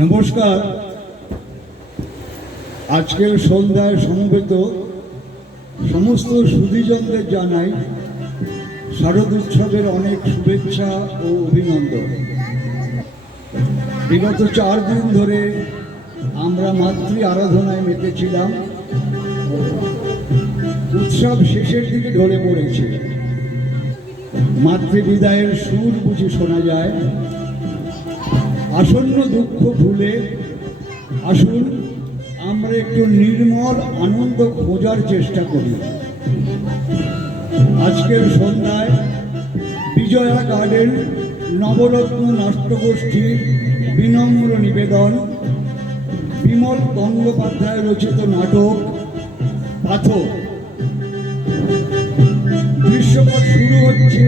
নমস্কার। আজকের সন্ধ্যায় সমবেত সমস্ত সুধীজনদের জানাই শারদ উৎসবের অনেক শুভেচ্ছা ও অভিনন্দন। বিগত 4 দিন ধরে আমরা মাতৃ আরাধনায় মেতেছিলাম। উৎসব শেষের দিকে ঢলে পড়েছে। মাতৃবিদায়ের সুর বুঝে শোনা যায়। আসন্ন দুঃখ ভুলে আসুন আমরা একটু নির্মল আনন্দ খোঁজার চেষ্টা করি। আজকের সন্ধ্যায় বিজয়া গার্ডেন নবরত্ন নাট্যগোষ্ঠীর বিনম্র নিবেদন, বিমল গঙ্গোপাধ্যায় রচিত নাটক পাথর। দৃশ্যপট শুরু হচ্ছে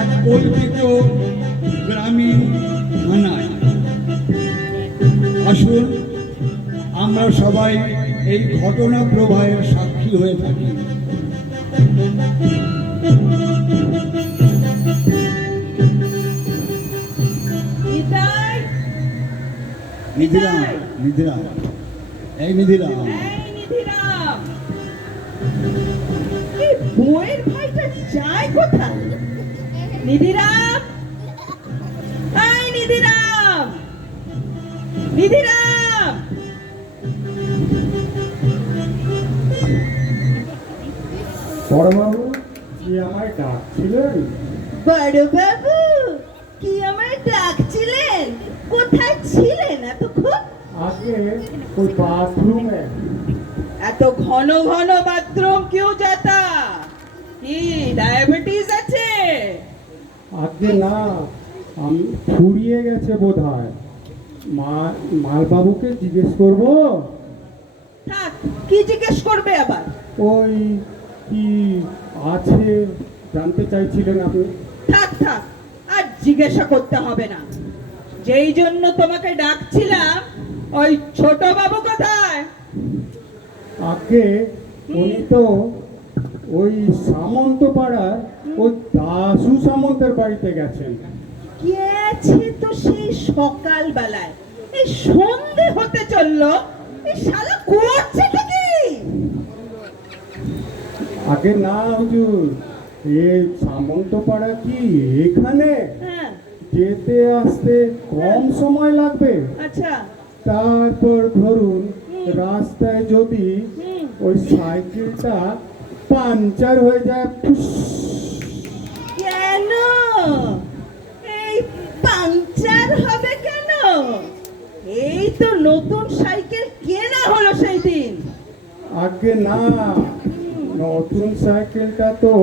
এক কল্পিত গ্রামীণ থানায়। আসুন আমরা সবাই এই ঘটনা প্রবাহের সাক্ষী হয়ে থাকি। নিধিরাম, নিধিরাম, এই নিধিরাম, বউয়ের ভাইটা যায় কোথায়? নিধিরাম, এই নিধিরাম, নিধিরাম। বড়বাবু কি আমায় ডাকছিলেন? বড়বাবু কি আমায় ডাকছিলেন? কোথায় ছিলেন এতক্ষণ? আগে ওই বাথরুমে। এত ঘন ঘন বাথরুম কেউ যাতা? কি ডায়াবেটিস আছে? আগে না, আমি ফুরিয়ে গেছে বোধ হয়। মালবাবুকে জিজ্ঞেস করব। থাক, কি জিজ্ঞেস করবে আবার? ওই কি আছে জানতে চাইছিলেন আপনি? থাক থাক, আর জিজ্ঞাসা করতে হবে না। যেই জন্য তোমাকে ডাকছিলাম, ওই ছোট বাবু কোথায়? আগে উনি তো ওই সামন্ত পাড়ার ওই দাসু সামন্তের বাড়িতে গেছেন। গেছে তো সেই সকাল বেলায়, এই সন্ধে হতে চললো। এই শালা করছে কি? আগে না হুজুর, এই সামন্ত পাড়া কি এখানে? হ্যাঁ, যেতে আসতে কম সময় লাগবে। আচ্ছা। তারপর ধরুন রাস্তায় যদি ওই সাইকেলটা পাঞ্চার হয়ে যায়, কেন এই পাংচার হবে কেন? এই তো নতুন সাইকেল কেনা হলো সেই দিন। আগে না, নতুন সাইকেলটা তো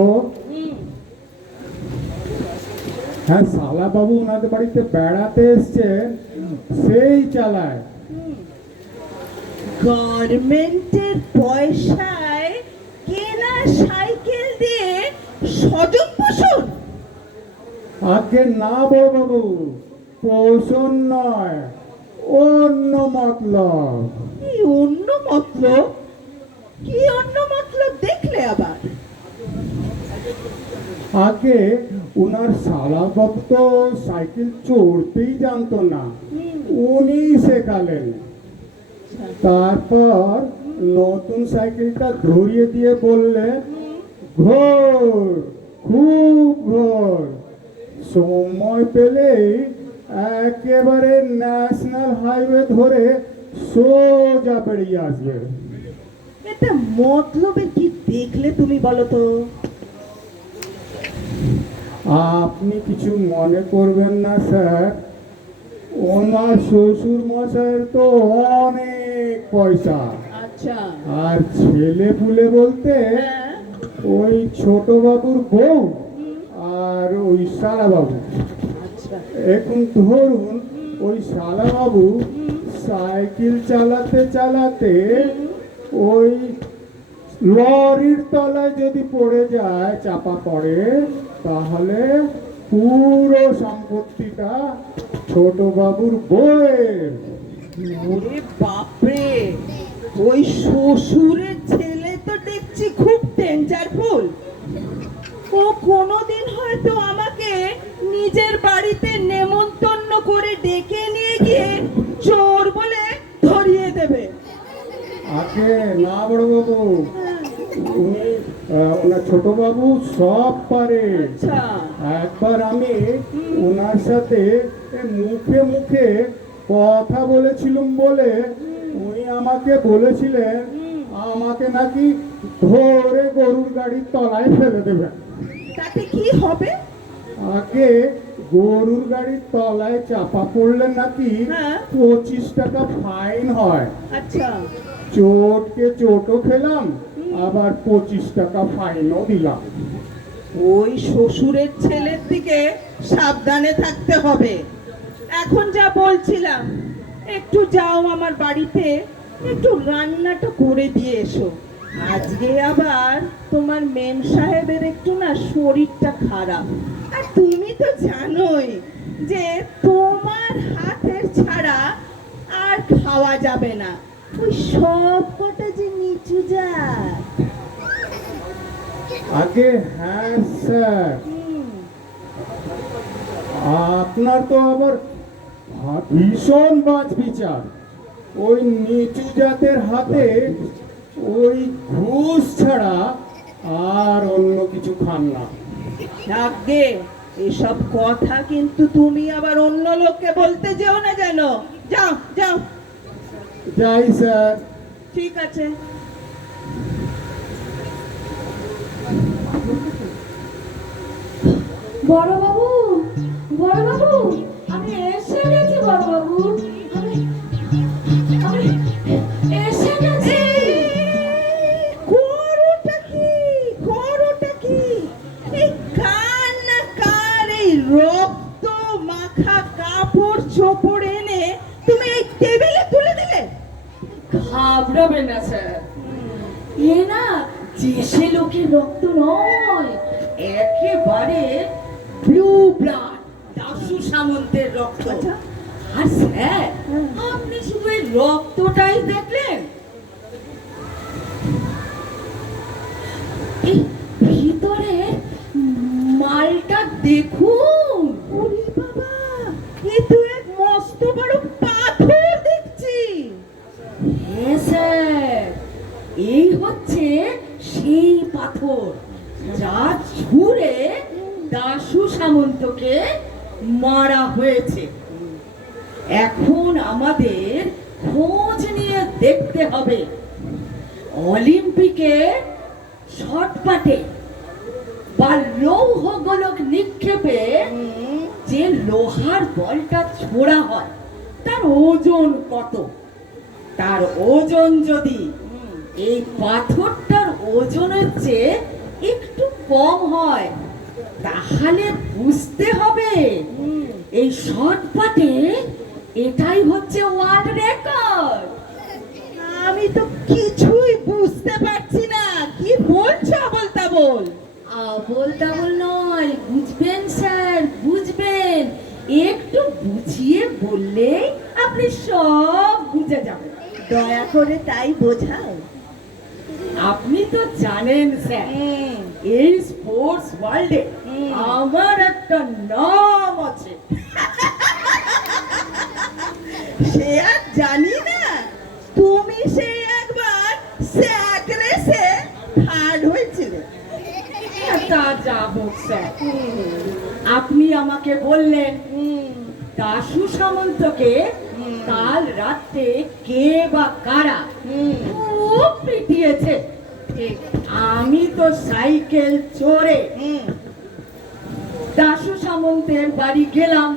হ্যাঁ শালা বাবু ওনাদের বাড়িতে বেড়াতে এসছে, সেই চালায়। গভর্নমেন্টের পয়সায় কেনা সাইকেল দিয়ে স্বজন পোষণ? আগে না বাবু, পোষণ নয়, অন্য মতলব। কি অন্য মতলব? কি অন্য মতলব দেখলে আবার? আগে ওনার শালা বাবু তো সাইকেল চড়তেই জানতো না, উনি শেখালেন। তারপর নতুন সাইকেলটা ধরিয়ে দিয়ে বললেন, ঘোর, খুব ঘোর, সময় পেলেই একেবারে ন্যাশনাল হাইওয়ে ধরে সোজা বেরিয়ে আসবে। এটা মতলবে কি দেখলে তুমি বলো তো? আপনি কিছু মনে করবেন না স্যার, ওনার শ্বশুর মশাইয়ের তো অনেক পয়সা। আচ্ছা। আর ছেলে পুলে বলতে হ্যাঁ। ওই ছোট বাবুর বউ আর ওই শালা বাবু। আচ্ছা। এখন ধরুন ওই শালা বাবু সাইকেল চালাতে চালাতে ওই লরির তলায় যদি পড়ে যায়, চাপা পড়ে, তাহলে পুরো সম্পত্তিটা ছোট বাবুর বউয়ের। ওরে বাপরে, ওই শ্বশুরের ছেলে তো দেখছি খুব ডেঞ্জারফুল। ও কোনোদিন হয়তো আমাকে আগে না বড়বাবু, উনি ওনার ছোট বাবু সব পারে। আচ্ছা। একবার আমি ওনার সাথে মুখে মুখে কথা বলেছিলাম বলে উনি আমাকে বলেছিলেন আমাকে নাকি ধরে গরুর গাড়ির তলায় ফেলে দেবেন। তাতে কি হবে? আগে গরুর গাড়ির তলায় চাপা পড়লে নাকি হ্যাঁ। 25 টাকা ফাইন হয়। আচ্ছা। চোটকে চোটও খেলাম, আবার 25 টাকা ফাইনও দিলাম। ওই শ্বশুরের ছেলের দিকে সাবধানে থাকতে হবে। এখন যা বলছিলাম, একটু যাও আমার বাড়িতে, একটু রান্নাটা করে দিয়ে এসো। আজকে আবার তোমার মেম সাহেবের একটু না শরীরটা খারাপ, আর তুমি তো জানোই যে তোমার হাতের ছাড়া আর খাওয়া যাবে না। ওই সব কটা যে নিচু যায়। আগে হ্যাঁ স্যার, আপনার তো আবার ভীষণ বাজ বিচার। ওই নিচু জাতের হাতে ওই ঘুষ ছাড়া আর অন্য কিছু খান না। আগে এসব কথা কিন্তু তুমি আবার অন্য লোককে বলতে যেও না যেন। যাও যাও। যাই স্যার। ঠিক আছে। বড়বাবু, বড়বাবু, আমি এসে গেছি বড়বাবু, আমি আমি এসে গেছি। করোটা কি, করোটা কি? এই কার না কার এই রক্ত মাখা কাপড় চোপড় এনে তুমি এই টেবিলে তুলে দিলে? ঘাবড়াবেন না স্যার, এ না দেশে লোকের রক্ত নয়, একেবারে ব্লু ব্লাড, দাশু সামন্তের রক্ত। আচ্ছা। আর স্যার, আপনি শুধু এই রক্তটাই দেখলেন, এই ভিতরে মালটা দেখুন। ওরে বাবা, এ তো এক মস্ত বড় পাথর দেখছি। হ্যাঁ স্যার, এই হচ্ছে সেই পাথর যা ছুঁড়ে দাশু সামন্তকে মারা হয়েছে। এখন আমাদের খোঁজ নিয়ে দেখতে হবে অলিম্পিকে শটপাটে বা লৌহ গোলক নিক্ষেপে যে লোহার বলটা ছোড়া হয় তার ওজন কত। তার ওজন যদি এই পাথরটার ওজনের চেয়ে একটু কম হয়, তাহলে বুঝতে হবে এই শটপাটে এটাই হচ্ছে ওয়ার্ল্ড রেকর্ড। আমি তো কিছুই বুঝতে পারছি না, কি বলছো আবোল তাবোল? আবোল তাবোল নয়, বুঝবেন স্যার, বুঝবেন। একটু বুঝিয়ে বললেই আপনি সব বুঝে যাবেন। দয়া করে তাই বোঝাও। আপনি তো জানেন স্যার, এই স্পোর্টস ওয়ার্ল্ডে আমার একটা নাম আছে। সে আর জানি না, তুমি সেই একবার স্যাক রেসে থার্ড হয়েছিলে। তা যা হোক স্যার, আপনি আমাকে বললেন দাশু সামন্তকে কাল রাতে কে বা কারা খুব পিটিয়েছে। আমি তো সাইকেল চড়ে দাশু সামন্তের বাড়ি গেলাম।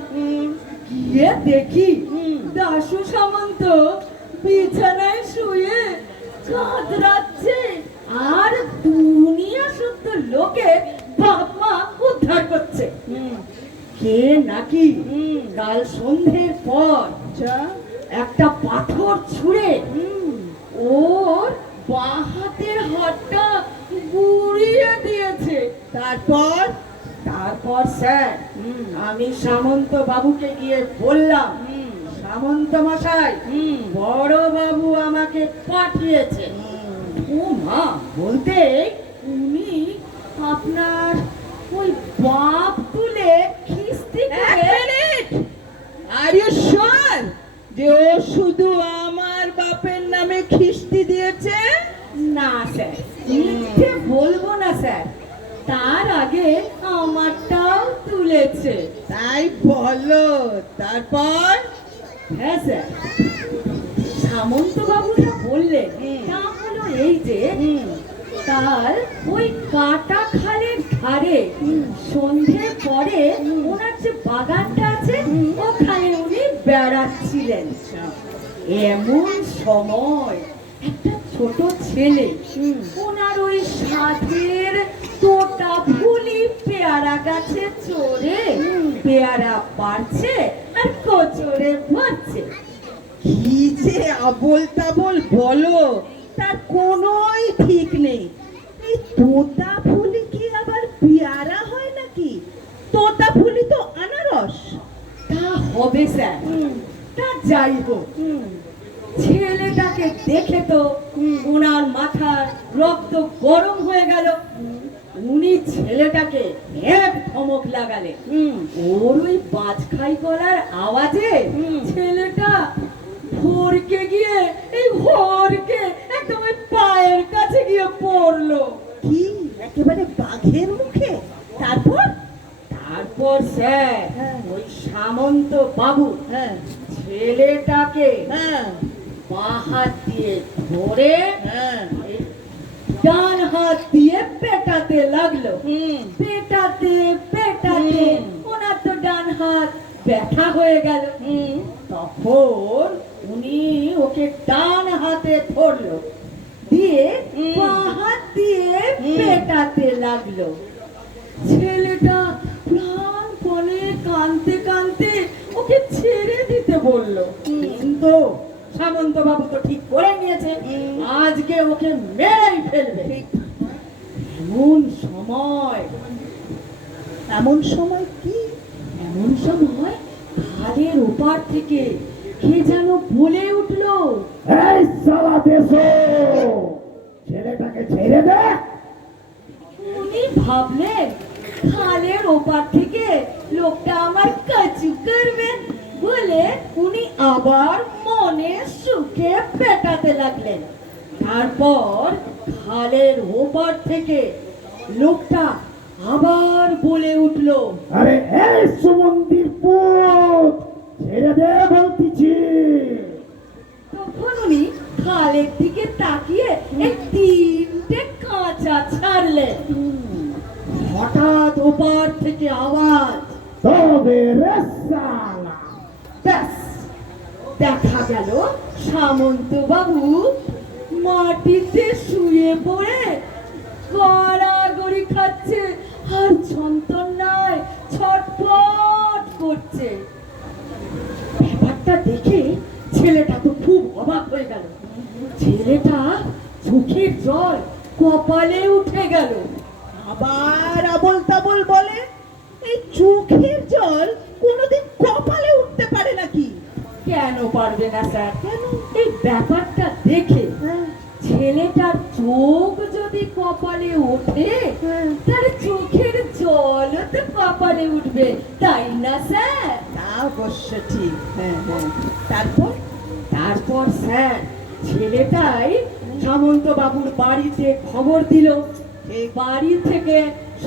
গিয়ে দেখি দাশু সামন্ত বিছানায় শুয়ে কাঁদরাচ্ছে, আর দুনিয়া শুদ্ধ লোকে বাপ মা উদ্ধার করছে। কে নাকি কাল সন্ধ্যের পর একটা পাথর ছুঁড়ে ওর বাঁ হাতের হাতটা গুঁড়িয়ে দিয়েছে। তারপর তারপর স্যার, আমি সামন্ত বাবুকে গিয়ে বললাম, সামন্ত মশাই, বড় বাবু আমাকে পাঠিয়েছে। ও মা বলতে উনি আপনার ওই বাপ তুলে খিস্তি করে। আর ইউ শিওর যে ও শুধু আমার বাপের নামে খিস্তি দিয়েছে? না স্যার, মিথ্যে বলবো না স্যার, তার আগে আমারটাও তুলেছে। তাই বলো, তারপর? হ্যাঁ স্যার, সামন্ত বাবুরা বললেন তা হলো এই যে কাল ওই কাটা খালের ধারে সন্ধ্যে পরে ওনার যে বাগানটা আছে ওখানে উনি বেড়াচ্ছিলেন। এমন সময় একটা ছোট ছেলে ওনার ওই সাথের তোতা ফুলি পেয়ারা গাছে চড়ে পেয়ারা পারছে আর কচড়ে ভরছে। কি যে আবোল তাবোল বলো, তার কোনোই ঠিক নেই। এই তোতা ফুলি কি আবার পেয়ারা হয় নাকি? তোতা ফুলি তো আনারস। তা হবে স্যার, তা যাই হোক, ছেলেটাকে দেখে তো ওনার মাথার রক্ত গরম হয়ে গেল। উনি ছেলেটাকে এক ধমক লাগালেন। ওর ওই বাজখাই গলার আওয়াজে ছেলেটা ভরকে গিয়ে এই ভরকে একদম ওই পায়ের কাছে গিয়ে পড়লো। কি একেবারে বাঘের মুখে? তারপর? তারপর স্যার ওই সামন্ত বাবু হ্যাঁ ছেলেটাকে হ্যাঁ বাঁ হাত দিয়ে ধরে হ্যাঁ ডান হাত দিয়ে পেটাতে লাগলো। হুম পেটাতে পেটাতে ওনার তো ডান হাত ব্যথা হয়ে গেল। তখন উনি ওকে ডান হাতে ধরলো, দিয়ে বাঁ হাত দিয়ে পেটাতে লাগলো। ছেলেটা প্রাণপণে কাঁদতে কাঁদতে ওকে ছেড়ে দিতে বললো, কিন্তু সামন্ত বাবু তো ঠিক করে নিয়েছে আজকে ওকে মেরেই ফেলবে। এমন সময় এমন সময় কি? এমন সময় খালের ওপার থেকে কে যেন বলে উঠলো, এই সালা দেশো, ছেলেটাকে ছেড়ে দে। উনি ভাবলেন খালের ওপার থেকে লোকটা আমার কাচু করবে বলে উনি আবার মনে সুখে পেটাতে লাগলেন। তারপর খালের ওপার থেকে লোকটা আবার বলে উঠলো, আরে এই সুমন্দির পুত, ছেড়ে দে বলতেছি। তখন উনি খালের দিকে তাকিয়ে এই তিনটে কাঁচা ছাড়লেন। হঠাৎ ওপার থেকে আওয়াজ, তবে রে সালা। ব্যাস দেখা গেল সামন্ত বাবু মাটিতে শুয়ে পড়ে গড়াগড়ি খাচ্ছে আর যন্ত্রণায় ছটফট করছে। ব্যাপারটা দেখে ছেলেটা তো খুব অবাক হয়ে গেল। ছেলেটা চোখের জল কপালে উঠে গেল। আবার আবোল তাবোল বলে? এই চোখের জল কোনোদিন কপালে উঠতে পারে নাকি? কেন পারবে না স্যার? এই ব্যাপারটা দেখে ছেলেটার চোখ যদি কপালে ওঠে তাহলে চোখের জলও তো কপালে উঠবে, তাই না স্যার? তা অবশ্য ঠিক। হ্যাঁ হ্যাঁ তারপর? তারপর স্যার ছেলেটাই সামন্ত বাবুর বাড়িতে খবর দিল। এই বাড়ি থেকে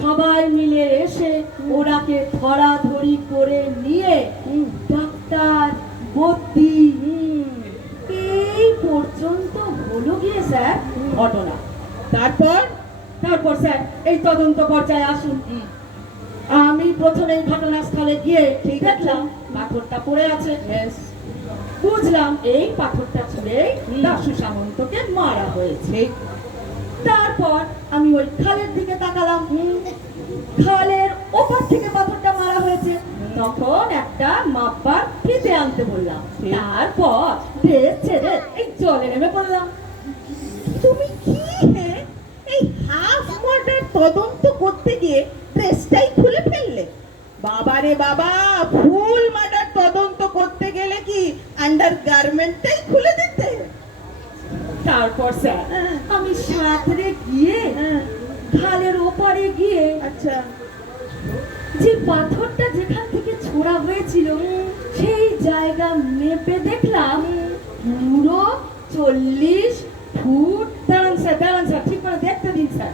সবাই মিলে এসে ওনাকে ধরাধরি করে নিয়ে ডাক্তার বদ্যি এই পর্যন্ত হলো গিয়ে স্যার ঘটনা। তারপর? তারপর স্যার এই তদন্ত পর্যায়ে আসুন। আমি প্রথমেই ঘটনাস্থলে গিয়ে দেখলাম পাথরটা পড়ে আছে। বুঝলাম এই পাথরটা ছুঁড়ে দাশু সামন্তকে মারা হয়েছে। তারপর আমি ওই খালের দিকে তাকালাম, খালের ওপার থেকে পাথরটা মারা হয়েছে। তখন একটা মাপবার ফিতে আনতে বললাম, তারপর ড্রেস ছেড়ে এই জলে নেমে পড়লাম। তুমি কি এই হাফ মার্ডার তদন্ত করতে গিয়ে ড্রেসটাই খুলে ফেললে? বাবারে বাবা, ফুল মার্ডার তদন্ত করতে গেলে কি আন্ডার গার্মেন্টটাই খুলে দিতে? তারপর স্যার আমি সাঁতরে গিয়ে খালের ওপারে গিয়ে আচ্ছা যে পাথরটা যেখান থেকে ছোড়া হয়েছিল সেই জায়গা মেপে দেখলাম পুরো 40 ফুট, দাঁড়ান স্যার, ঠিক করে দেখতে দিন স্যার,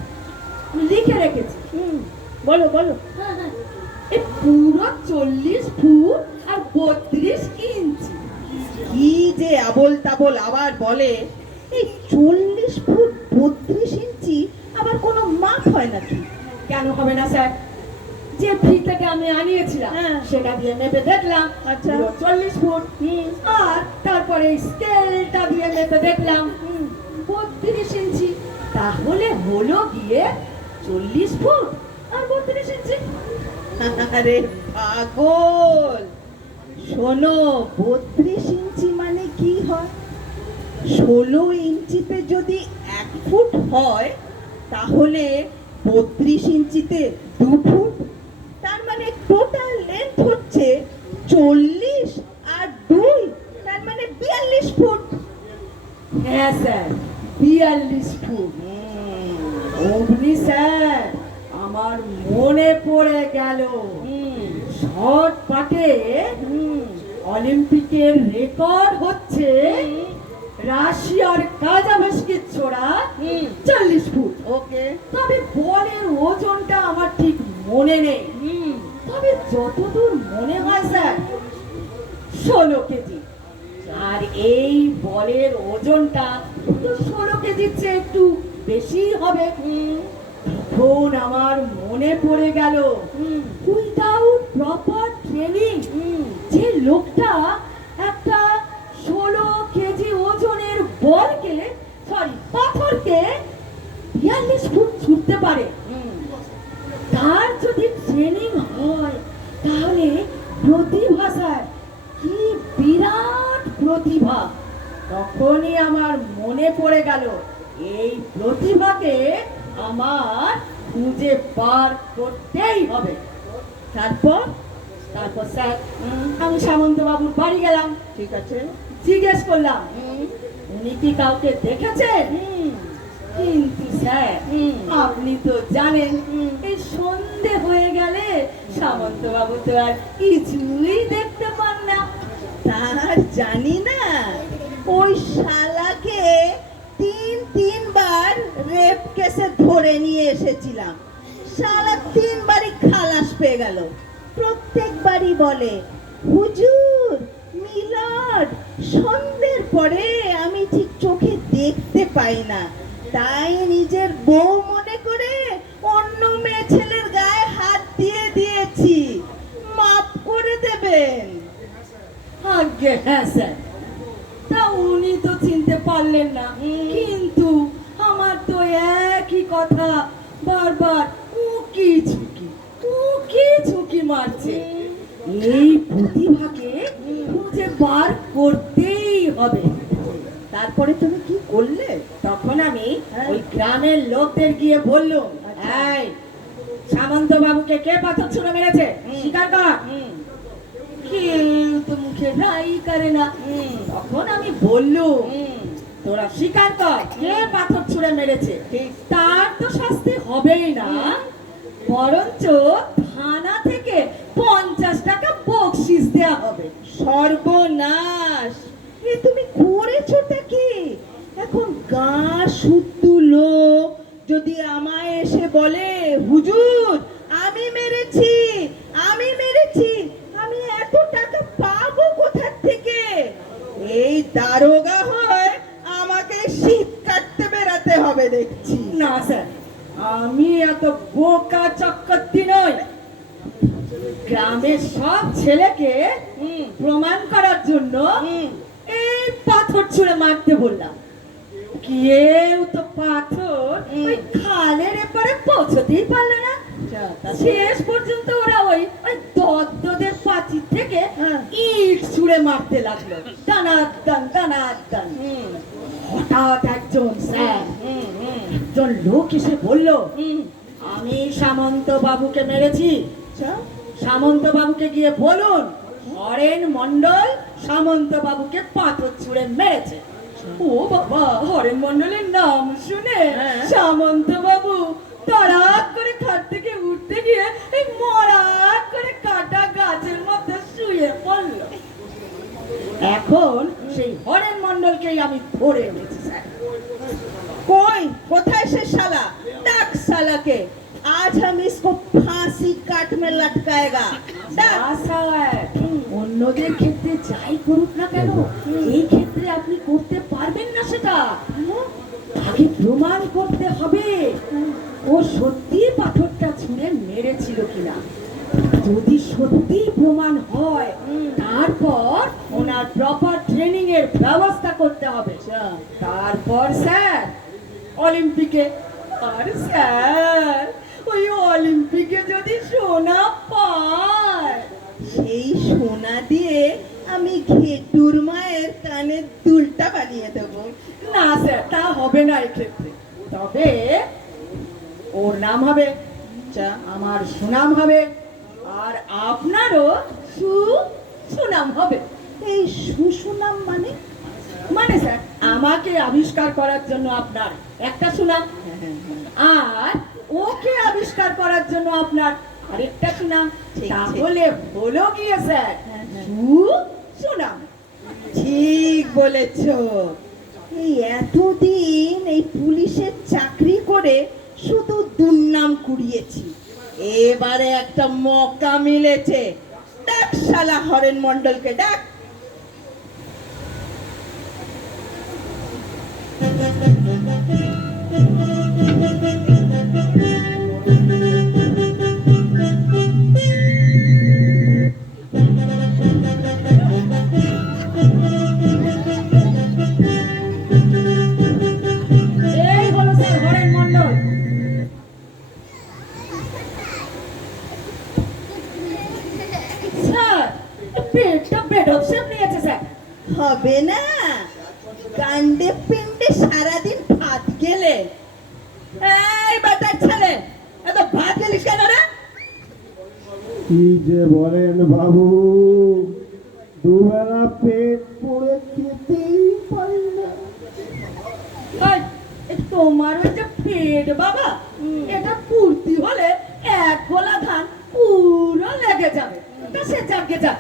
আমি লিখে রেখেছি। বলো বলো। হ্যাঁ, এই পুরো 40 ফুট আর 32 ইঞ্চি। কি যে আবোল তাবোল আবার বলে, এই 40 ফুট 32 ইঞ্চি আবার কোনো মাপ হয় নাকি? কেন হবে না স্যার? যে ফি থেকে আমি আনিয়েছিলাম হ্যাঁ। সেটা দিয়ে মেপে দেখলাম আচ্ছা। পুরো 40 ফুট। আর তারপরে স্কেলটা দিয়ে মেপে দেখলাম 32 ইঞ্চি। তাহলে হলো গিয়ে 40 ফুট আর 32 ইঞ্চি। আরে পাগল, শোনো, 32 ইঞ্চি মানে কি হয়? 16 ইঞ্চিতে যদি 1 ফুট হয়, তাহলে 32 ইঞ্চিতে 2 ফুট। তার মানে টোটাল লেন্থ হচ্ছে 40 আর 2, তার মানে 42 ফুট। হ্যাঁ স্যার, 42 ফুট। অমনি স্যার আমার মনে পড়ে গেল, শর্ট পাটে অলিম্পিকের রেকর্ড হচ্ছে রাশিয়ার কাজাখস্তানের ছোড়া 40 ফুট। ওকে। তবে বলের ওজনটা আমার ঠিক মনে নেই, তবে যতদূর মনে হয় স্যার 16 কেজি। আর এই বলের ওজনটা তো 16 কেজির চেয়ে একটু বেশি হবে। তখন আমার মনে পড়ে গেল, উইদাউট প্রপার ট্রেনিং যে লোকটা একটা 16 কেজি ওজনের পাথরকে 42 ফুট ছুটতে পারে, তার যদি ট্রেনিং হয় তাহলে প্রতিভা স্যার, কি বিরাট প্রতিভা। তখনই আমার মনে পড়ে গেল এই প্রতিভাকে আমার খুঁজে বার করতেই হবে। তারপর স্যার আমি সামন্ত বাবুর বাড়ি গেলাম। ঠিক আছে। জিজ্ঞেস করলাম উনি কি কাউকে দেখেছেন? কিন্তু স্যার আপনি তো জানেন এই সন্ধে হয়ে গেলে সামন্ত বাবু তো আর কিছুই দেখতে পান না। তার জানি না, ওই শালাকে 3বার রেপ কেসে ধরে নিয়ে এসেছিলাম। শালা 3বারই খালাস পেয়ে গেল। প্রত্যেকবারই বলে, হুজুর মিলড, সন্ধ্যের পরে আমি ঠিক চোখে দেখতে পাই না, তাই নিজের বউ মনে করে অন্য মেয়ে ছেলের গায়ে হাত দিয়ে দিয়েছি, মাফ করে দেবেন। আজ্ঞে হ্যাঁ স্যার, তা উনি তো চিনতে পারলেন না, কিন্তু আমার তো একই কথা বারবার উকি ঝুঁকি মারছে। এই প্রতিভাকে খুঁজে বার করতেই হবে। তারপরে তুমি কি করলে? তখন আমি ওই গ্রামের লোকদের গিয়ে বললাম, এই সামন্ত বাবুকে কে পাথর ছুঁড়ে মেরেছে স্বীকার কর। কেউ তো মুখে রাই করে না। তখন আমি বললুম, তোরা স্বীকার কর কে পাথর ছুঁড়ে মেরেছে, তার তো শাস্তি হবেই না, বরঞ্চ থানা থেকে 50 টাকা বকশিস দেয়া হবে। সর্বনাশ, এ তুমি করেছোটা কি? এখন গাঁ শুদ্ধ লোক যদি আমায় এসে বলে, হুজুর আমি মেরেছি, আমি এত টাকা পাবো কোথা থেকে? এই দারোগা হয় আমাকে শীত কাটতে বেরাতে হবে দেখছি। না স্যার, আমি এত বোকা চক্করটি নই। গ্রামের সব ছেলেকে প্রমাণ করার জন্য এই পাথর ছুঁড়ে মারতে বললাম। কেউ তো পাথর ওই খালের এপারে পৌঁছতেই পারলো না। শেষ পর্যন্ত ওরা ওই দদ্দদের পাঁচির থেকে ইট ছুঁড়ে মারতে লাগলো, দানাদান। হঠাৎ একজন লোক এসে বলল, আমি সামন্ত বাবুকে মেরেছি। সামন্ত বাবুকে গিয়ে বলুন হরেন মন্ডল সামন্ত বাবুকে পাথর ছুঁড়ে মেরেছে। ও বাবা, হরেন মন্ডলের নাম শুনে সামন্ত বাবু তাড়াক করে খাট থেকে উঠতে গিয়ে এই মরাক করে কাটা গাছের মধ্যে শুয়ে পড়ল। এখন সেই হরেন মন্ডলকেই আমি ধরে এনেছি স্যার। कोई कोথায় সে শালা ডাক শালাকে आज हम इसको फांसी काट में लटकाएगा डाक আসায় অন্যদের ক্ষেত্রে যাই করুক না কেন এই ক্ষেত্রে আপনি করতে পারবেন না সেটা আগে প্রমাণ করতে হবে ও সত্যি পাথরটা ছুঁড়ে মেরেছিল কিনা যদি সত্যি প্রমাণ হয় তারপর ওনার প্রপার ট্রেনিং এর ব্যবস্থা করতে হবে তারপর স্যার অলিম্পিকে আর স্যার ওই অলিম্পিকে যদি সোনা পায় সেই সোনা দিয়ে আমি ঘেটুর মায়ের কানের দুলটা বানিয়ে দেবো না স্যার তা হবে না এক্ষেত্রে তবে ওর নাম হবে আমার সুনাম হবে আর আপনারও সুনাম হবে এই সুনাম মানে মানে স্যার আমাকে আবিষ্কার করার জন্য আপনার একটা সুনাম আর ওকে আবিষ্কার করার জন্য আপনার আরেকটা সুনাম ঠিক, তাহলে হলো গিয়ে স্যার সুনাম ঠিক বলেছো এই এতদিন এই পুলিশের চাকরি করে শুধু দুর্নাম কুড়িয়েছি এবারে একটা মৌকা মিলেছে ডাক শালা হরেন মন্ডলকে ডাক এই হলো স্যার হরেন মন্ডল স্যার পেটটা বেডক শেপ নিয়েছে স্যার হবে না কাণ্ডে পিণ্ডে সারাদিন ভাত গেলে এই বাটার ছেলে এত ভাত গেলিস কেন রে কি যে বলেন বাবু, দুবেলা পেট পুড়ে খেতেই পারি না। এই, এ তোমার ওই যে পেট বাবা এটা পূর্তি হলে এক গোলা ধান পুরো লেগে যাবে তা সে যাকে যাক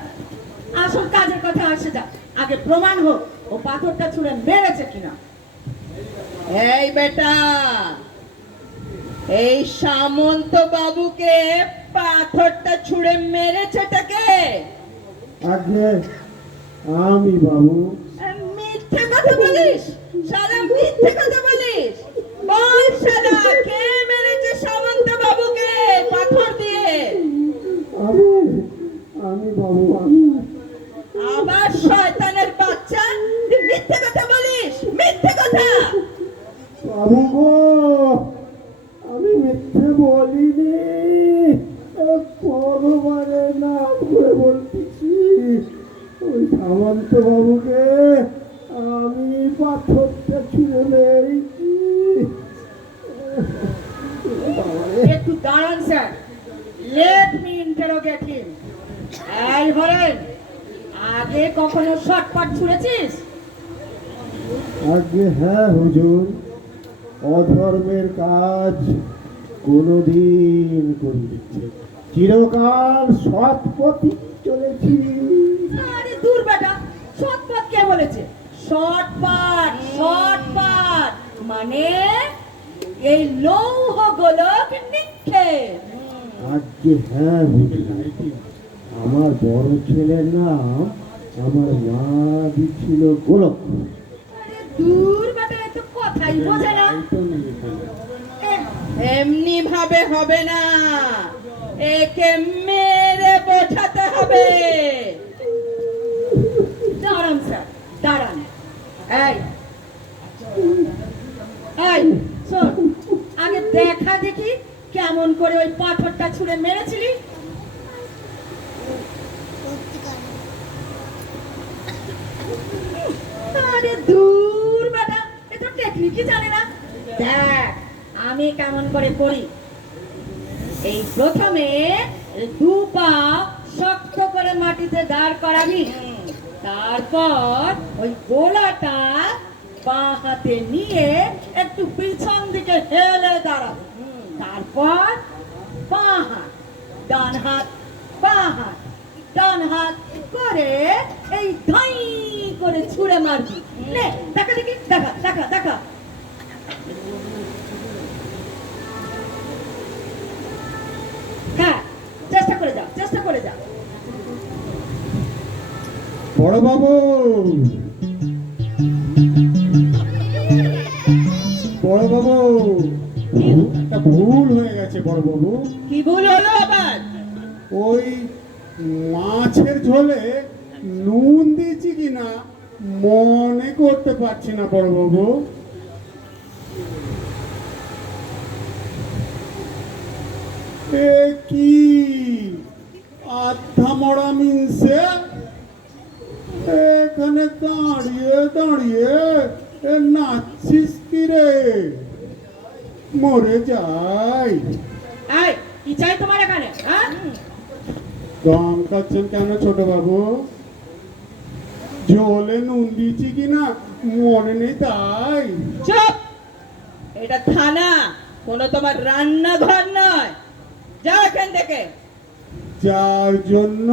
আসল কাজের কথা আসে যাক আগে প্রমাণ হোক ও পাথরটা ছুঁড়ে মেরেছে কিনা এই বেটা এই সামন্ত বাবুকে পাথরটা ছুঁড়ে মেরেছেটাকে আগে আমি বাবু। মিথ্যে কথা বলিস সারা মিথ্যে কথা বলিস বল সারা কে মেরেছে সামন্ত বাবুকে পাথর দিয়ে আমি আমি বাবু আমি। আবার শয়তানের বাচ্চা তুই মিথ্যে কথা বলিস মিথ্যে কথা বাবু গো, আমি মিথ্যে বলিনি, পরবারে নাম করে বলতেছি ওই সামন্ত বাবুকে আমি পাথরটা ছুঁড়ে মেরেছি। একটু দাঁড়ান স্যার লেট মি ইন্টারোগেট হিম এই হরেন আগে কখনো শর্টপাট ছুঁড়েছিস আগে হ্যাঁ হুজুর, অধর্মের কাজ কোনোদিন করি দিচ্ছে, চিরকাল সৎ পথে চলেছি। আরে দূর বেটা শর্টপাট কে বলেছে শর্টপাট শর্টপাট মানে এই লৌহ গোলক নিক্ষেপ আজকে হ্যাঁ হুজুর, আমার বড় ছেলের নাম আমার মা দিচ্ছিল গোলক। আরে দূর বেটা এত কথাই বোঝে না এমনি ভাবে হবে না একে মেরে বোঝাতে হবে দাঁড়ান স্যার দাঁড়ান এই এই শোন আগে দেখা দেখি কেমন করে ওই পাথরটা ছুঁড়ে মেরেছিলি আরে দূর বেটা এ তো টেকনিকই জানে না দেখ আমি কেমন করে করি এই প্রথমে দু পা শক্ত করে মাটিতে দাঁড় করাবি তারপর ওই গোলাটা বাঁ হাতে নিয়ে একটু পিছন দিকে হেলে দাঁড়াবি তারপর বাঁ হাত ডান হাত বাঁ হাত ডান হাত করে এই ধাই করে ছুঁড়ে মারবি নে দেখা দেখি দেখা দেখা দেখা বড়বাবু, বড়বাবু, একটা ভুল হয়ে গেছে বড়বাবু। কি ভুল হলো আবার? ওই মাছের ঝোলে নুন দিয়েছি কিনা মনে করতে পারছি না বড়বাবু। এ কি আধা মরা মিনসে এখানে দাঁড়িয়ে দাঁড়িয়ে নাচছিস কি রে? মরে যাই। এই কি চাই তোমার এখানে? হ্যাঁ, গান খাচ্ছেন কেন ছোট বাবু? জলে নুন দিয়েছি কিনা মনে নেই তাই? চুপ! এটা থানা, কোনো তোমার রান্নাঘর নয়। যাও এখান থেকে। যার জন্য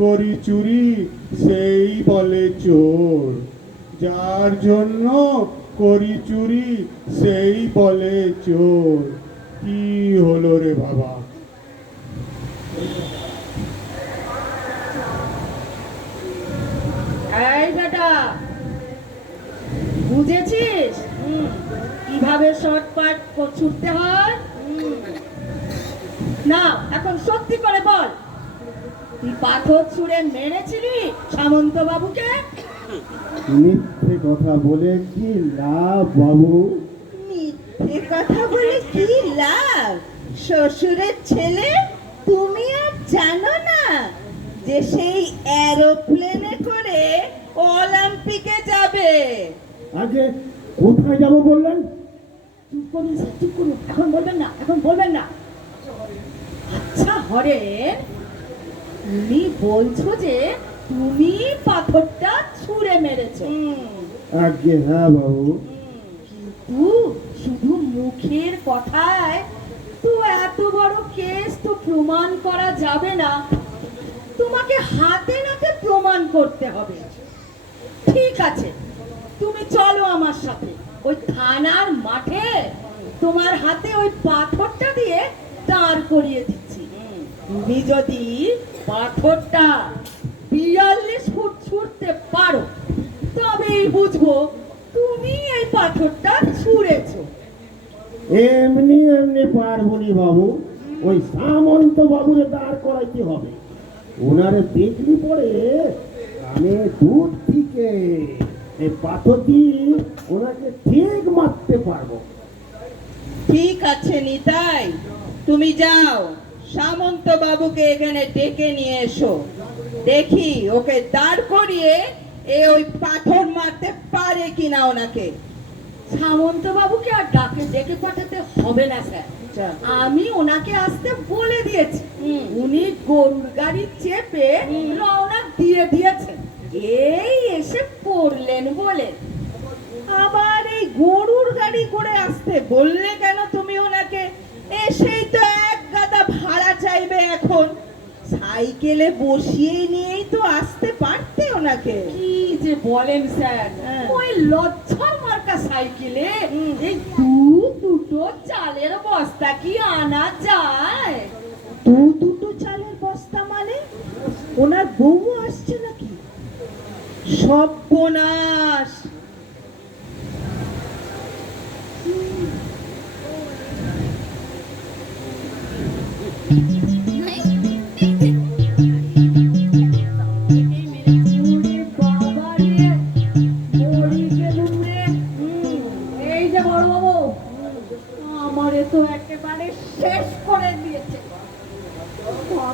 করি চুরি সেই বলে চোর, যার জন্য করি চুরি সেই বলে চোর। কি হলো রে বাবা? এই বেটা, বুঝেছিস কিভাবে শর্টকাট ছুটতে হয়? না, এখন সত্যি করে বল, তুই পাথর ছুঁড়ে মেরেছিলি সামন্ত বাবুকে? মিথ্যে কথা বলে কি লাভ বাবু? মিথ্যে কথা বলে কি লাভ? শ্বশুরের ছেলে তুমি আর জানো না যে সেই এরোপ্লেনে করে অলিম্পিকে যাবে? আগে কোথায় যাব বললেন? চুপ করুন স্যার, চুপ করুন, এখন বলবেন না, এখন বলবেন না। আচ্ছা হরেন, তুমি বলছো যে তুমি পাথরটা ছুঁড়ে মেরেছো, আগে হ্যাঁ বাবু। কিন্তু শুধু মুখের কথায় তো এত বড় কেস তো প্রমাণ করা যাবে না, তোমাকে হাতে নাতে প্রমাণ করতে হবে। ঠিক আছে, তুমি চলো আমার সাথে ওই থানার মাঠে, তোমার হাতে ওই পাথরটা দিয়ে দাঁড় করিয়ে দিচ্ছি। তুমি যদি পাথরটা ৪২ ফুট ছুঁড়তে পারো তবেই বুঝবো তুমি এই পাথরটা ছুঁড়েছো। এমনি এমনি পারবনি বাবু, ওই সামন্ত বাবুরে দাঁড় করাইতে হবে। ওনারে দেখলি পরে আমি দূর থেকে এই পাথর দিয়ে ওনাকে ঠিক মারতে পারবো। ঠিক আছে নিতাই, তুমি যাও সামন্ত বাবুকে এখানে ডেকে নিয়ে এসো। দেখি ওকে দাঁড় করিয়ে ওই পাথর মারতে পারে কিনা ওনাকে। সামন্ত বাবুকে আর ডাকে ডেকে পাঠাতে হবে না স্যার, আমি ওনাকে আসতে বলে দিয়েছি। উনি গরুর গাড়ি চেপে রওনা দিয়ে দিয়েছেন, এই এসে পড়লেন বলে। আবার এই গরুর গাড়ি করে আসতে বললে কেন তুমি ওনাকে? এসেই তো এক গাদা ভাড়া চাইবে এখন। সাইকেলে বসিয়ে নিয়েই তো আসতে পারতে ওনাকে। কি যে বলেন স্যার, হ্যাঁ। ওই লজ্জার মার্কা সাইকেলে এই দুটো চালের বস্তা কি আনা যায়? দুটো চালের বস্তা মানে? ওনার বউ আসছে নাকি? সর্বনাশ! এই যে বড় বাবু, আমারে তো একেবারে শেষ করে দিয়েছে।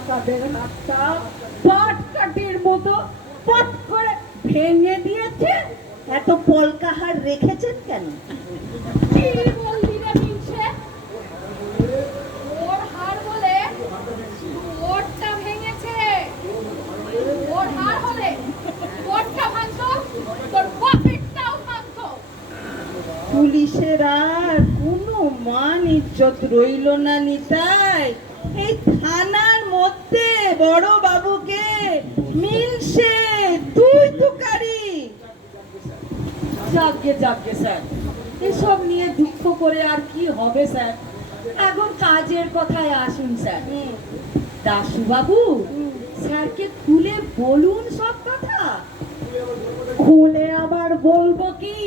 তাদের হাতটা পাটকাঠির মতো পট করে ভেঙে দিয়েছে। এত পলকাহার রেখেছেন কেন? কি বললি রে মিনসে? ওর হাড় বলে ওরটা ভেঙেছে। ওর হাড় হলে ওরটা ভাঙতো, তোর পকেটটাও ভাঙতো। পুলিশের আর কোনো মান ইজ্জত রইল না নিতাই। এই থানার মধ্যে বড় বাবুকে মিলছে তুই তুকারি। যাকে যাকে স্যার, এসব নিয়ে দুঃখ করে আর কি হবে স্যার? এখন কাজের কথায় আসুন স্যার। দাশু বাবু স্যারকে খুলে বলুন সব কথা। খুলে আবার বলবো কি,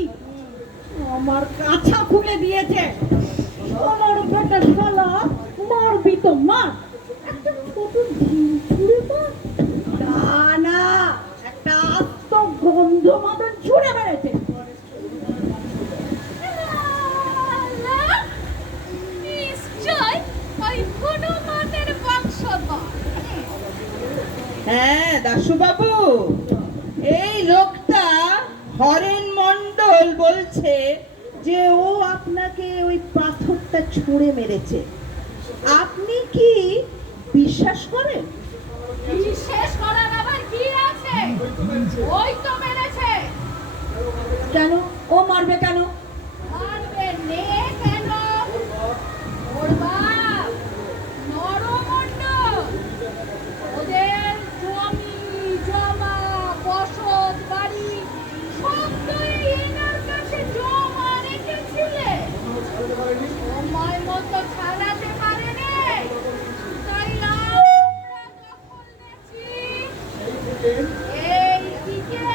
আমার কাছা খুলে দিয়েছে। আমার বেটা শালা মারবি তো মার, একটা ছোট ঢিল ছুঁড়ে মার। না, একটা আস্ত গন্ধ মতন ছুঁড়ে মেরেছে। নিশ্চয় ওই হনুমানের বংশধর। হ্যাঁ দাশুবাবু, এই লোকটা হরেন মণ্ডল বলছে যে ও আপনাকে ওই পাথরটা ছুঁড়ে মেরেছে। আপনি কি বিশ্বাস করেন? বিশেষ করার আবার কি আছে? ওই তো মেরেছে। কেন ও মারবে কেন? মারবে নে কেন? ওর বাপ নরমণ্ডল ওদের জমি জমা বসত বাড়ি সব তো এই এনার কাছে জমা রেখেছিলে। সময় মতো ছাড়াতে পারেনি, তাই আমরা দখল নিয়েছি। এইদিকে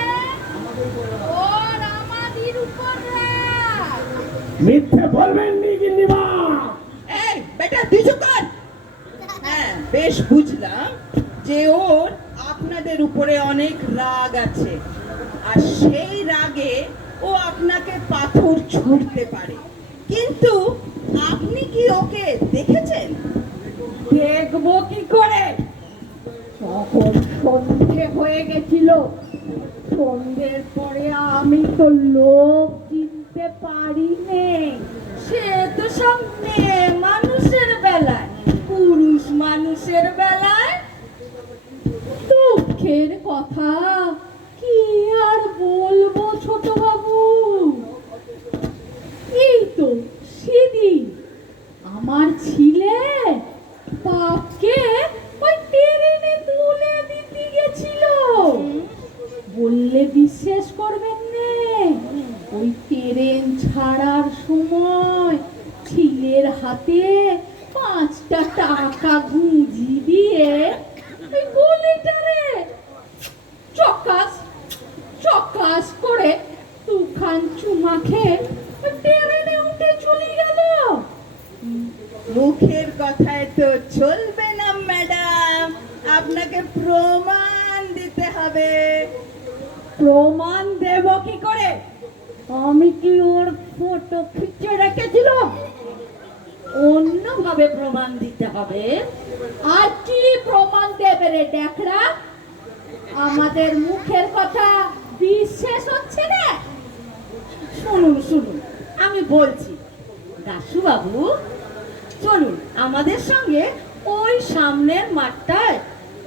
ওর আমাদের উপর রাগ। মিথ্যে বলবেন নি গিন্নিমা? এই বেটা দিছু কর। হ্যাঁ বেশ বুঝলাম যে ওর আপনাদের উপরে অনেক রাগ আছে, আর সেই রাগে ও আপনাকে পাথর ছুঁড়তে পারে। কিন্তু আপনি কি ওকে দেখেছেন? দেখবো কি করে? তখন সন্ধে হয়ে গেছিল। সন্ধ্যের পরে আমি তো লোক চিনতে পারিনি। সে তো সব মেয়ে মানুষের বেলায়, পুরুষ মানুষের বেলায় দুঃখের কথা কি আর বলবো ছোট বাবু। এই তো সেদিন আমার ছিলে বাপকে ওই ট্রেনে তুলে দিতে গেছিল। বললে বিশ্বাস করবেন না, ওই ট্রেন ছাড়ার সময় ছিলের হাতে 5টা টাকা গুঁজি দিয়ে ওই গলিটারে চকাস চকাস করে দুখান চুমা খেয়ে ওই ট্রেনে উঠে চলে গেল। মুখের কথায় তো চলবে না ম্যাডাম, আপনাকে প্রমাণ দিতে হবে। প্রমাণ দেব কি করে? আমি কি ওর ফটো খিচে রেখেছিলাম? অন্যভাবে প্রমাণ দিতে হবে। আর কি প্রমাণ দেবে রে দেখরা? আমাদের মুখের কথা বিশ্বাস হচ্ছে না? শুনুন শুনুন, আমি বলছি। দাশু বাবু চলুন আমাদের সঙ্গে ওই সামনের মাঠটায়,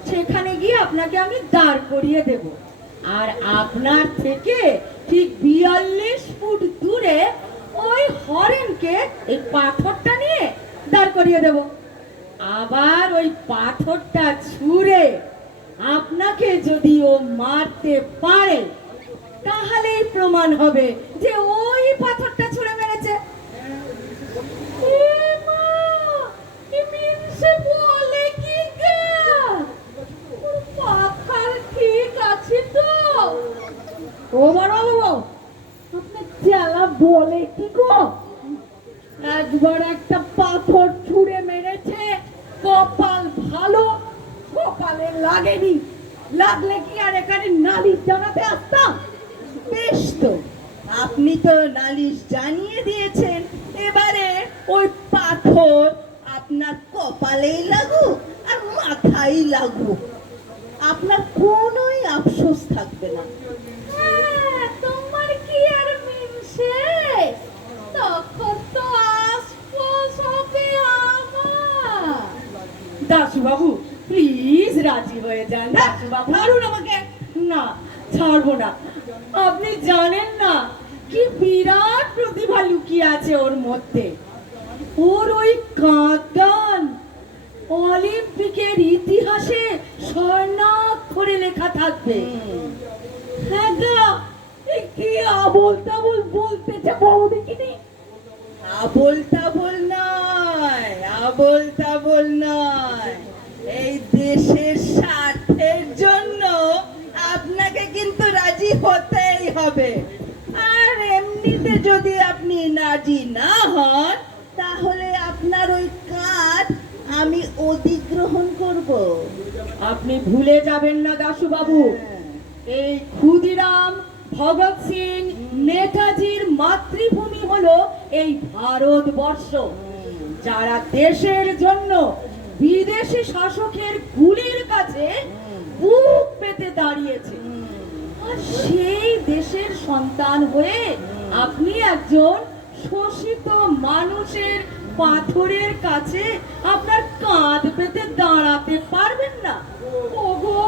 সেখানে গিয়ে আপনাকে আমি দাঁড় করিয়ে দেব। আর আপনার থেকে ঠিক 42 ফুট দূরে ওই হরেনকে এই পাথরটা নিয়ে দাঁড় করিয়ে দেব। আবার ওই পাথরটা ছুঁড়ে আপনাকে যদি ও মারতে পারে, তাহলেই প্রমাণ হবে যে ওই পাথরটা ছুঁড়ে মেরেছে। এ মা, কি মিনসে বলে কি গা? ওর পাখার ঠিক আছে তো? ও বড় বাবু, আপনি জ্বালা বলে কি গো? একবার একটা পাথর ছুঁড়ে মেরেছে, কপাল ভালো, কপালে লাগেনি। লাগলে কি আর এখানে নালিশ জানাতে আসতাম? বেশ তো, আপনি তো নালিশ জানিয়ে দিয়েছেন, এবারে ওই পাথর আপনার কপালেই লাগুক আর মাথায় লাগুক, আপনার কোনোই আফসোস থাকবে না। তোমার কি আর মিনসে? তখন তো আফসোস হবে আমার। দাশু বাবু প্লিজ রাজি হয়ে যান। দাশু বাবু ছাড়ুন আমাকে। না ছাড়বো না। আপনি জানেন না কি বিরাট প্রতিভা লুকিয়ে আছে ওর মধ্যে। ওর ওই কাঁদান অলিম্পিকের ইতিহাসে স্বর্ণাক্ষরে লেখা থাকবে। হ্যাঁ গা, এ কি আবোল তাবোল বলতেছে বড় দেখিনি। আবোল তাবোল নয়, আবোল তাবোল নয়, এই হবে। আর এমনিতে যদি আপনি রাজি না হন তাহলে আপনার ওই কাজ আমি অধিগ্রহণ করব। আপনি ভুলে যাবেন না দাশু বাবু, এই ক্ষুদিরাম ভগৎ সিং নেতাজির মাতৃভূমি হলো এই ভারতবর্ষ, যারা দেশের জন্য বিদেশি শাসকের গুলির কাছে বুক পেতে দাঁড়িয়েছে। আর সেই দেশের সন্তান হয়ে আপনি একজন শোষিত মানুষের পাথরের কাছে আপনার কাঁধ পেতে দাঁড়াতে পারবেন না? ওগো,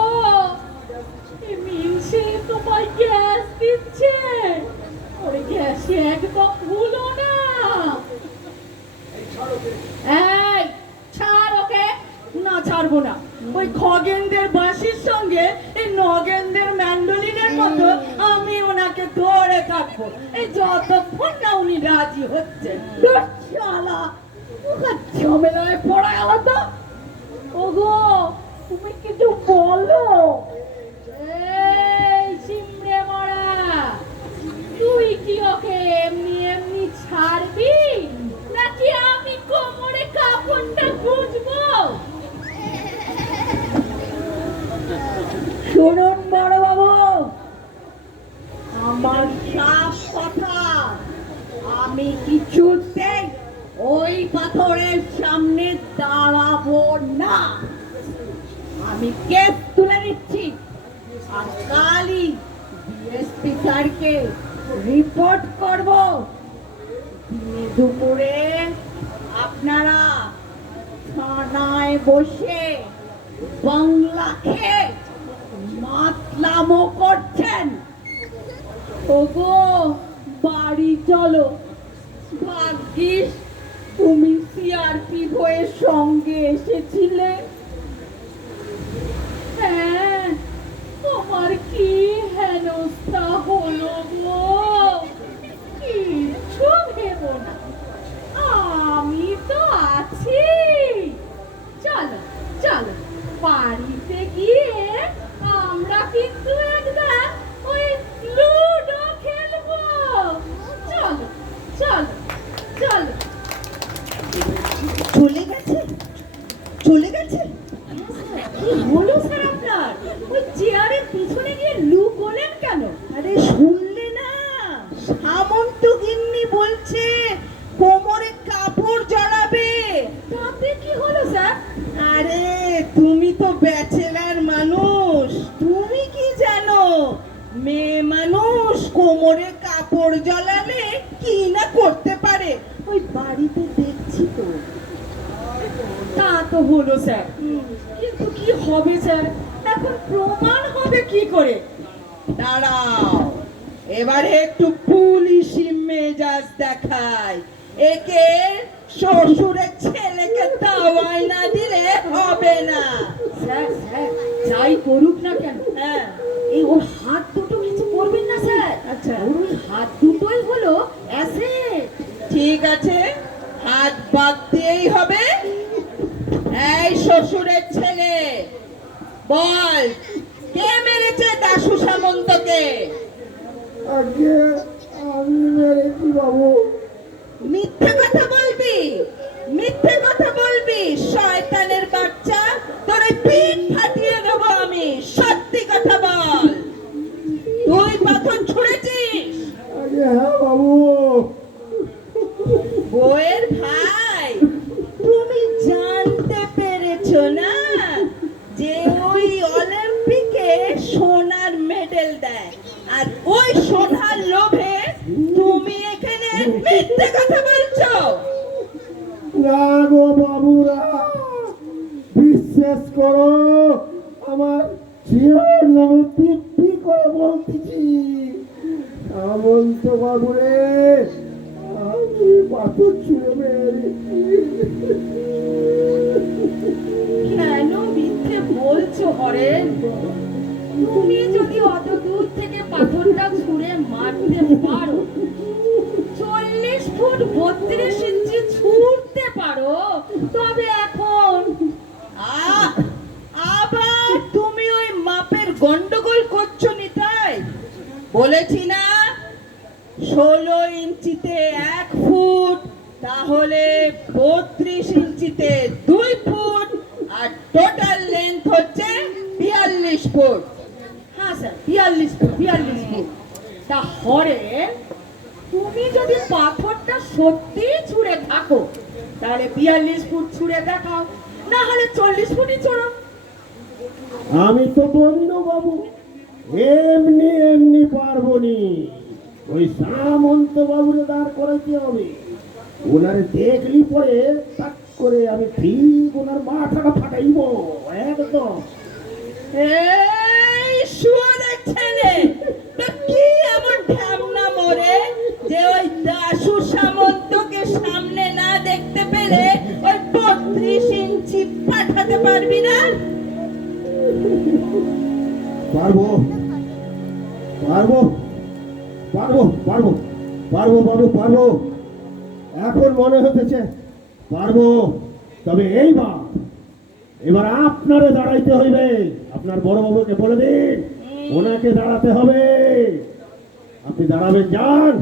এই মিনসে তোমায় গ্যাস দিচ্ছে। ওরে গ্যাসে একদম ভুলো না। এই ছাড় ওকে। না, ছাড়বো না। ওই খগেনদের বাঁশির সঙ্গে এই নগেনদের ম্যান্ডোলিনের মতো আমি ওনাকে ধরে থাকবো এই যতক্ষণ না উনি রাজি হচ্ছেন। ধুর, শালা, ওকে ঝামেলায় পড়া গেল তো। ওগো, তুমি কিছু বলো। এই সিমড়ে মরা, তুই কি ওকে এমনি এমনি ছাড়বি নাকি আমি কোমরে কাপড়টা গুঁজবো? শুনুন বড় বাবু, আমার সাফ কথা, আমি কিছুতেই ওই পাথরের সামনে দাঁড়াবো না। আমি কেস তুলে নিচ্ছি আর কালই ডিএসপি স্যারকে রিপোর্ট করব। দিনে দুপুরে আপনারা থানায় বসে বাংলা খেয়ে মাতলামো করছেন। ওগো, বাড়ি চলো। ভাগ্যিস তুমি সিআরপি হয়ে সঙ্গে এসেছিলে। হ্যাঁ, তোমার কি হেনস্থা হলো গো? কিচ্ছু ভেবো না, আমি তো আছি। চলো চলো, বাড়িতে গিয়ে আমরা কিন্তু একবার ওই লুডো খেলবো। চলো চলো চলো। চলে গেছে, চলে গেছে। কি হলো স্যার আপনার? ওই চেয়ারের পিছনে গিয়ে লুকোলেন কেন? আরে শুনলে না, সামন্ত গিন্নি বলছে কোমরে কাপড় জড়াবে। তাতে কি হলো স্যার? আরে তুমি তো ব্যাচেলার মানুষ, তুমি কি জানো মেয়ে মানুষ কোমরে কাপড় জড়ালে কি না করতে পারে? ওই বাড়িতে দেখছি তো। তা তো হলো স্যার, কিন্তু কি হবে স্যার? এখন প্রমাণ হবে কি করে? দাঁড়াও, এবারে একটু পুলিশি মেজাজ দেখায়। একে শ্বশুরের ছেলেকে দাওয়াই না দিলে হবে না। স্যার স্যার, যাই করুক না কেন, হ্যাঁ, এই ওর হাত দুটো কিছু করবেন না স্যার। আচ্ছা। ওর ওই হাত দুটোই হলো অ্যাসেট। ঠিক আছে, হাত বাদ দিয়েই হবে। এই শ্বশুরের ছেলে, বল কে মেরেছে দাশু সামন্তকে? আগে আমি মেরেছি বাবু। মিথ্যে কথা বলবি, মিথ্যে কথা বলবি, শয়তানের বাচ্চা, তোর এই পিঠ ফাটিয়ে দেবো আমি। সত্যি কথা বল, তুই পাথর ছুঁড়েছিস? আগে হ্যাঁ বাবু। বউয়ের ভাই, তুমি জানতে পেরেছো না যে ওই অলিম্পিকে সোনার মেডেল দেয়, আর ওই সোনার লোভে তুমি এখানে মিথ্যে কথা বলছো? না গো বাবুরা, বিশ্বাস করো, আমার ছেলের নামে দিব্যি করে বলতেছি, সামন্ত বাবুরে আমি পাথর ছুঁড়ে মেরেছি। কেন মিথ্যে বলছো হরেন? তুমি যদি অত দূর থেকে পাথরটা ছুঁড়ে মারতে পারো, 40 ফুট 32 ইঞ্চি ছুঁড়তে পারো, তবে এখন আবার তুমি ওই মাপের গন্ডগোল করছো নিতাই? বলেছি না 16 ইঞ্চিতে 1 ফুট, তাহলে 32 ইঞ্চিতে 2 ফুট, আর টোটাল লেন্থ হচ্ছে 42 ফুট। হ্যাঁ স্যার, 42 ফুট। তাহলে তুমি যদি পাথরটা সত্যি ছুঁড়ে থাকো, তাহলে 42 ফুট ছুঁড়ে দেখাও, না হলে 40 ফুটই ছুঁড়ো। আমি তো বলল বাবু, এমনি এমনি পারবো নি। ওই সামন্ত বাবুরে দাঁড় করাইতে হবে। ওনারে দেখলি পরে তাক করে আমি ঠিক ওনার মাথাটা ফাটাইব একদম। এই শুয়োরের ছেলে, তো কি এমন ঢ্যামনা মরে যে ওই দাশু সামন্তকে সামনে না দেখতে পেলে ওই 32 ইঞ্চি পাঠাতে পারবি না? পারবো পারবো পারবো পারবো পারবো বাবু পারবো। এখন মনে হতেছে পারবো। তবে এবার আপনারে দাঁড়াইতে হইবে। আপনার বড় বাবুকে বলে দিন ওনাকে দাঁড়াতে হবে। আপনি দাঁড়াবেন, যান।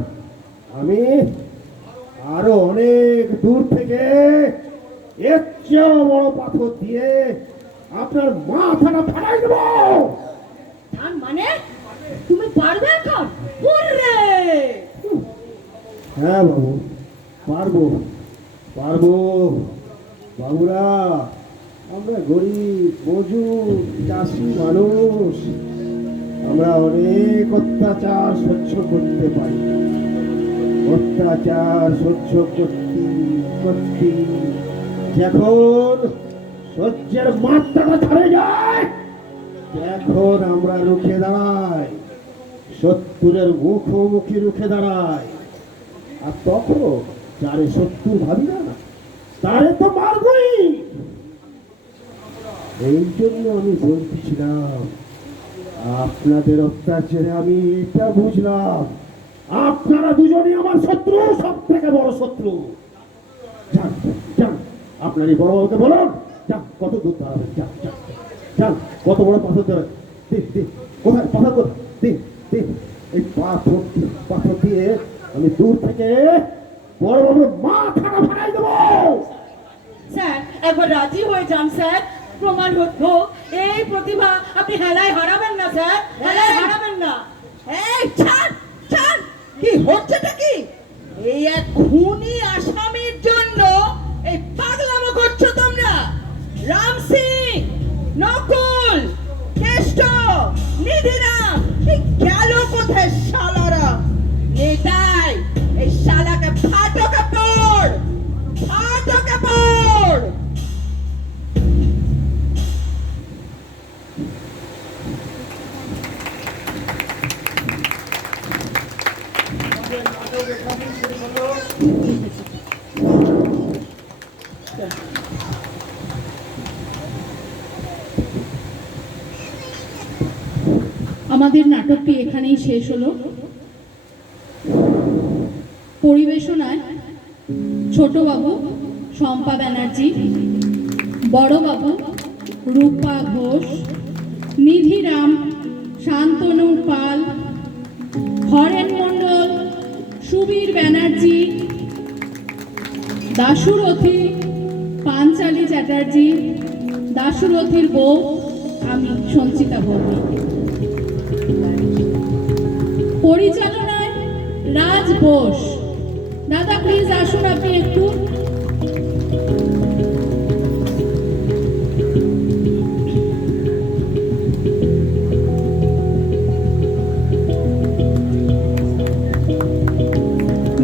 আমি আরো অনেক দূর থেকে এর চেয়েও বড় পাথর দিয়ে আপনার মাথাটা ফাটাই দেবো। তার মানে তুমি পারবে এখন? হুররে! হ্যাঁ বাবু, পারবো পারবো। বাবুরা, আমরা গরিব মজুর চাষি মানুষ, আমরা অনেক অত্যাচার সহ্য করতে পারি। অত্যাচার সহ্য করতে যখন সহ্যের মাত্রাটা ছাড়ে যায়, এখন আমরা রুখে দাঁড়াই, শত্রুরের মুখোমুখি রুখে দাঁড়াই। আর তখন যারে শত্রু ভাবি না, তারে তো মারবই। এই জন্য আমি বলতেছিলাম, আপনাদের অত্যাচারে আমি এটা বুঝলাম, আপনারা দুজনই আমার শত্রু, সব থেকে বড় শত্রু। যান যান, আপনার এই বড় বাবুকে বলুন, যান কত দূর দাঁড়াবেন, যান যান যান, কত বড় পাথর ধরে দিন, কোথায় পাথর, কোথায় দিন দিন। এই পাথর দিয়ে আমি দূর থেকে বড় বাবুর মাথাটা ফাটাই দেবো। স্যার, একবার রাজি হয়ে যান স্যার, প্রমাণ হোক এই প্রতিভা আপনি হেলায় হারাবেন না স্যার, হেলায় হারাবেন না। এই ছাড় ছাড়, কি হচ্ছেটা কি? এই এক খুনি আসামির জন্য এই পাগলামো করছো তোমরা? রাম সিং, নকুল, কেষ্ট, নিধিরাম, এই গেল কোথায় শালারা? এটাই, এই শালাকে ফাটো কাপড়, ফাটো কাপড়। আমাদের নাটকটি এখানেই শেষ হলো। পরিবেশনায় ছোটবাবু শম্পা ব্যানার্জি, বড়বাবু রূপা ঘোষ, নিধিরাম শান্তনু পাল, হরেন মণ্ডল, সুবীর ব্যানার্জি, দাশুরথী পাঞ্চালী চ্যাটার্জি, দাশুরথীর বউ আমি সঞ্চিতা ভৌমিক। পরিচালনায় রাজ বোস। দাদা প্লিজ আসুন আপনি একটু।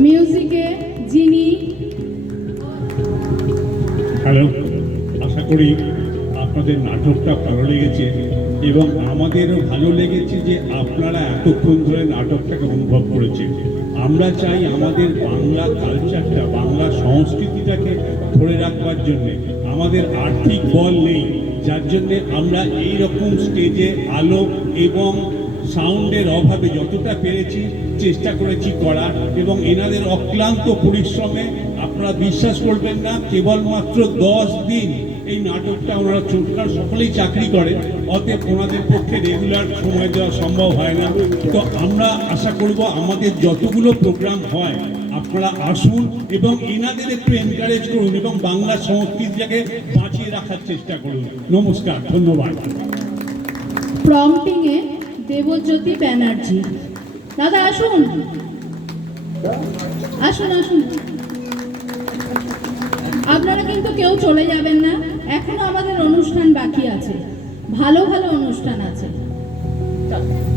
মিউজিকে যিনি। হ্যালো, আশা করি আপনাদের নাটকটা ভালো লেগেছে এবং আমাদেরও ভালো লেগেছে যে আপনারা এতক্ষণ ধরে নাটকটাকে অনুভব করেছেন। আমরা চাই আমাদের বাংলা কালচারটা, বাংলা সংস্কৃতিটাকে ধরে রাখবার জন্যে আমাদের আর্থিক বল নেই, যার জন্যে আমরা এই রকম স্টেজে আলো এবং সাউন্ডের অভাবে যতটা পেরেছি চেষ্টা করেছি করার। এবং এনাদের অক্লান্ত পরিশ্রমে আপনারা বিশ্বাস করবেন না, কেবলমাত্র 10 দিন এই নাটকটা ওনারা ছোটকার সকলেই চাকরি করে, অতএব ওনাদের পক্ষে রেগুলার সময় দেওয়া সম্ভব হয় না। তো আমরা আশা করব আমাদের যতগুলো প্রোগ্রাম হয় আপনারা আসুন এবং এনাদের একটু এনকারেজ করুন এবং বাংলা সংস্কৃতিটাকে বাঁচিয়ে রাখার চেষ্টা করুন। নমস্কার, ধন্যবাদ। প্রম্পটিংয়ে দেবজ্যোতি ব্যানার্জি। দাদা আসুন আসুন আসুন। আপনারা কিন্তু কেউ চলে যাবেন না, এখনো আমাদের অনুষ্ঠান বাকি আছে, ভালো ভালো অনুষ্ঠান আছে। চল।